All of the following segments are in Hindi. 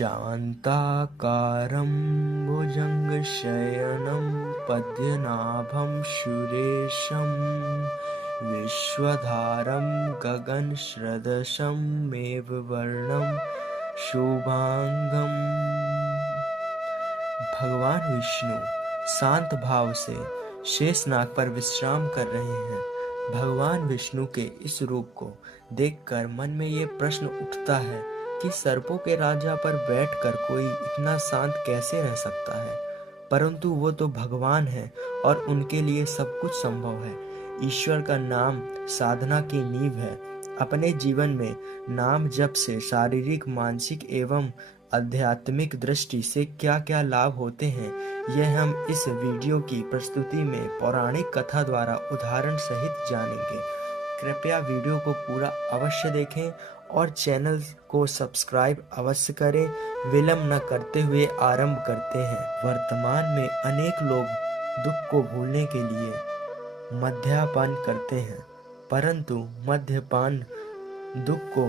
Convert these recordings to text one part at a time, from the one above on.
शान्ताकारं भुजङ्गशयनं पद्मनाभं सुरेशं विश्वधारं गगनसदृशं मेघवर्णं शुभांगं। भगवान विष्णु शांत भाव से शेषनाग पर विश्राम कर रहे हैं। भगवान विष्णु के इस रूप को देखकर मन में ये प्रश्न उठता है कि सर्पों के राजा पर बैठकर कोई इतना शांत कैसे रह सकता है, परंतु वो तो भगवान है और उनके लिए सब कुछ संभव है। ईश्वर का नाम साधना की नींव है। अपने जीवन में नाम जप से शारीरिक, मानसिक एवं आध्यात्मिक दृष्टि से क्या क्या लाभ होते हैं, यह हम इस वीडियो की प्रस्तुति में पौराणिक कथा द्वारा उदाहरण सहित जानेंगे। कृपया वीडियो को पूरा अवश्य देखें और चैनल को सब्सक्राइब अवश्य करें। विलंब न करते हुए आरंभ करते हैं। वर्तमान में अनेक लोग दुख को भूलने के लिए मद्यपान करते हैं, परंतु मद्यपान दुख को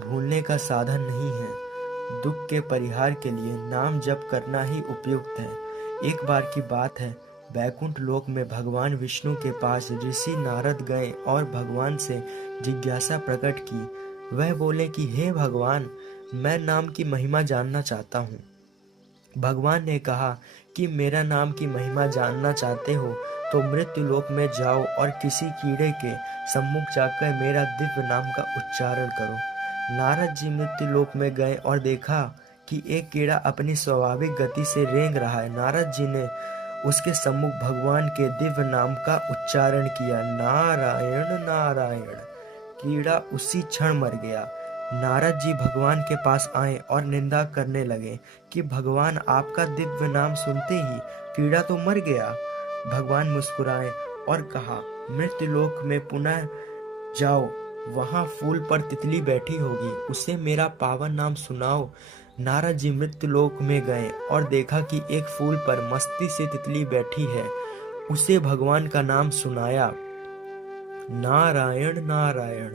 भूलने का साधन नहीं है। दुख के परिहार के लिए नाम जप करना ही उपयुक्त है। एक बार की बात है, बैकुंठ लोक में भगवान विष्णु के पास ऋषि नारद गए और भगवान से जिज्ञासा प्रकट की। वह बोले कि हे भगवान, मैं नाम की महिमा जानना चाहता हूँ। भगवान ने कहा कि मेरा नाम की महिमा जानना चाहते हो तो मृत्यु लोक में जाओ और किसी कीड़े के सम्मुख जाकर मेरा दिव्य नाम का उच्चारण करो। नारद जी मृत्यु लोक में गए और देखा कि एक कीड़ा अपनी स्वाभाविक गति से रेंग रहा है। नारद जी ने उसके सम्मुख भगवान के दिव्य नाम का उच्चारण किया, नारायण नारायण। कीड़ा उसी क्षण मर गया। नारद जी भगवान के पास आए और निंदा करने लगे कि भगवान, आपका दिव्य नाम सुनते ही कीड़ा तो मर गया। भगवान मुस्कुराए और कहा, मृत्यु लोक में पुनः जाओ, वहां फूल पर तितली बैठी होगी, उसे मेरा पावन नाम सुनाओ। नारद जी मृत्यु लोक में गए और देखा कि एक फूल पर मस्ती से तितली बैठी है। उसे भगवान का नाम सुनाया, नारायण नारायण।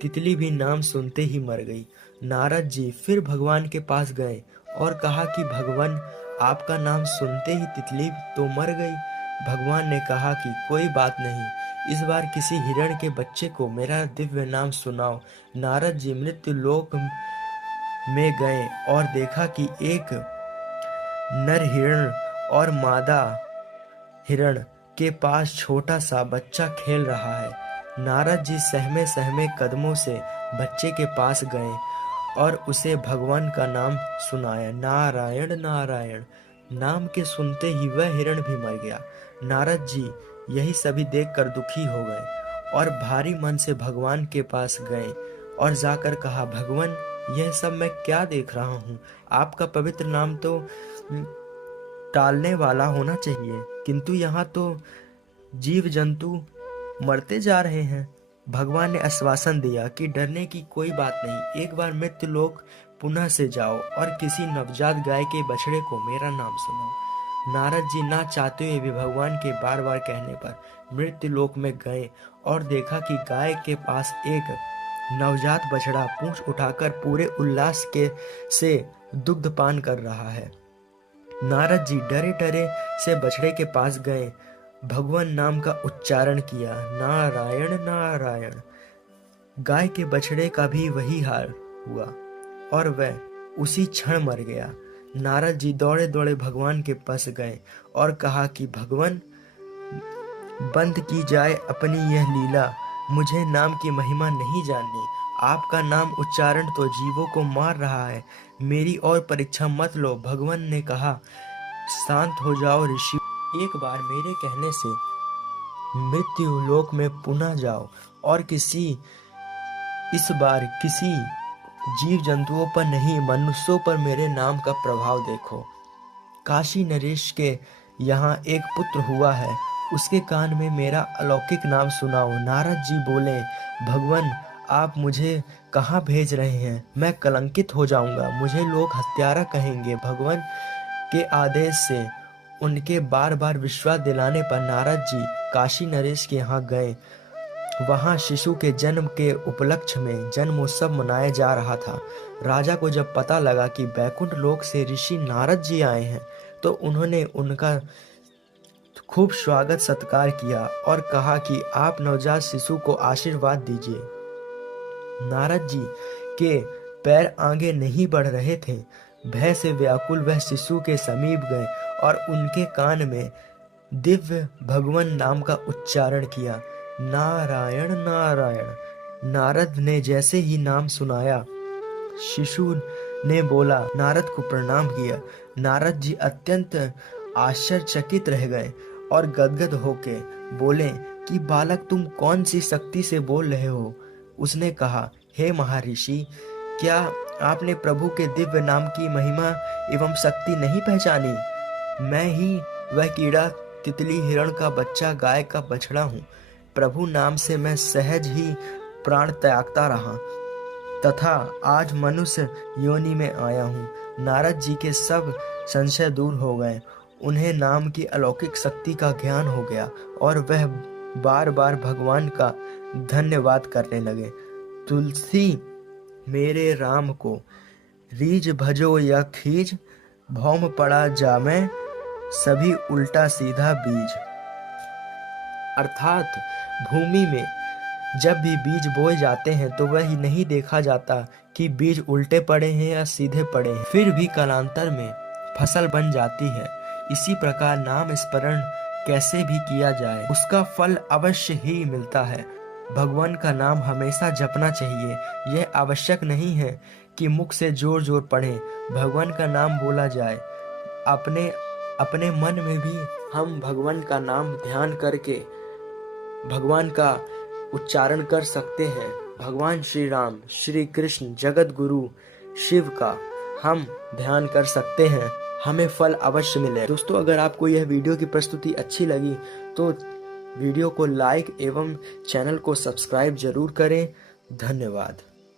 तितली भी नाम सुनते ही मर गई। नारद जी फिर भगवान के पास गए और कहा कि भगवान, आपका नाम सुनते ही तितली तो मर गई। भगवान ने कहा कि कोई बात नहीं, इस बार किसी हिरण के बच्चे को मेरा दिव्य नाम सुनाओ। नारद जी मृत्यु लोक में गए और देखा कि एक नर हिरण और मादा हिरण के पास छोटा सा बच्चा खेल रहा है। नारद जी सहमे सहमे कदमों से बच्चे के पास गए और उसे भगवान का नाम सुनाया, नारायण नारायण। नाम के सुनते ही वह हिरण भी मर गया। नारद जी यही सभी देखकर दुखी हो गए और भारी मन से भगवान के पास गए और जाकर कहा, भगवान, यह सब मैं क्या देख रहा हूँ? आपका पवित्र नाम तो टालने वाला होना चाहिए, किंतु यहाँ तो जीव जंतु मरते जा रहे हैं। भगवान ने आश्वासन दिया कि डरने की कोई बात नहीं, एक बार मृत्यु लोक पुनः से जाओ और किसी नवजात गाय के बछड़े को मेरा नाम सुनाओ। नारद जी ना चाहते हुए भी भगवान के बार बार कहने पर मृत्यु लोक में गए और देखा कि गाय के पास एक नवजात बछड़ा पूंछ उठाकर पूरे उल्लास के से दुग्ध पान कर रहा है। नारद जी डरे डरे से बछड़े के पास गए, भगवान नाम का उच्चारण किया, नारायण नारायण। गाय के बछड़े का भी वही हाल हुआ और वह उसी क्षण मर गया। नारद जी दौड़े दौड़े भगवान के पास गए और कहा कि भगवान, बंद की जाए अपनी यह लीला, मुझे नाम की महिमा नहीं जाननी। आपका नाम उच्चारण तो जीवों को मार रहा है, मेरी और परीक्षा मत लो। भगवान ने कहा, शांत हो जाओ ऋषि, एक बार मेरे कहने से मृत्यु लोक में पुनः जाओ और इस बार किसी जीव जंतुओं पर नहीं, मनुष्यों पर मेरे नाम का प्रभाव देखो। काशी नरेश के यहाँ एक पुत्र हुआ है, उसके कान में मेरा अलौकिक नाम सुनाओ। नारद जी बोले, भगवान, आप मुझे कहाँ भेज रहे हैं? मैं कलंकित हो जाऊंगा, मुझे लोग हत्यारा कहेंगे। भगवान के आदेश से उनके बार बार विश्वास दिलाने पर नारद जी काशी नरेश के यहाँ गए वहां शिशु के जन्म के उपलक्ष्य में जन्मोत्सव मनाया जा रहा था। राजा को जब पता लगा कि बैकुंठ लोक से ऋषि नारद जी आए हैं, तो उन्होंने उनका खूब स्वागत सत्कार किया और कहा कि आप नवजात शिशु को आशीर्वाद दीजिए। नारद जी के पैर आगे नहीं बढ़ रहे थे। भय से व्याकुल वह शिशु के समीप गए और उनके कान में दिव्य भगवान नाम का उच्चारण किया, नारायण नारायण। नारद ने जैसे ही नाम सुनाया, शिशु ने बोला, नारद को प्रणाम किया। नारद जी अत्यंत आश्चर्यचकित रह गए और गदगद होके बोले कि बालक, तुम कौन सी शक्ति से बोल रहे हो? उसने कहा, हे महर्षि, क्या आपने प्रभु के दिव्य नाम की महिमा एवं शक्ति नहीं पहचानी? मैं ही वह कीड़ा, तितली, हिरण का बच्चा, गाय का बछड़ा हूँ। प्रभु नाम से मैं सहज ही प्राण त्यागता रहा तथा आज मनुष्य योनि में आया हूँ। नारद जी के सब संशय दूर हो गए। उन्हें नाम की अलौकिक शक्ति का ज्ञान हो गया और वह बार बार भगवान का धन्यवाद करने लगे। तुलसी मेरे राम को रीझ भजो या खींच, भौम पड़ा जामे सभी उल्टा सीधा बीज। अर्थात भूमि में जब भी बीज बोए जाते हैं तो वह नहीं देखा जाता कि बीज उल्टे पड़े हैं या सीधे पड़े हैं, फिर भी कालांतर में फसल बन जाती है। इसी प्रकार नाम स्मरण कैसे भी किया जाए, उसका फल अवश्य ही मिलता है। भगवान का नाम हमेशा जपना चाहिए। यह आवश्यक नहीं है कि मुख से जोर जोर पढ़ें, भगवान का नाम बोला जाए। अपने मन में भी हम भगवान का नाम ध्यान करके भगवान का उच्चारण कर सकते हैं। भगवान श्री राम, श्री कृष्ण, जगत गुरु शिव का हम ध्यान कर सकते हैं, हमें फल अवश्य मिले। दोस्तों, अगर आपको यह वीडियो की प्रस्तुति अच्छी लगी तो वीडियो को लाइक एवं चैनल को सब्सक्राइब जरूर करें। धन्यवाद।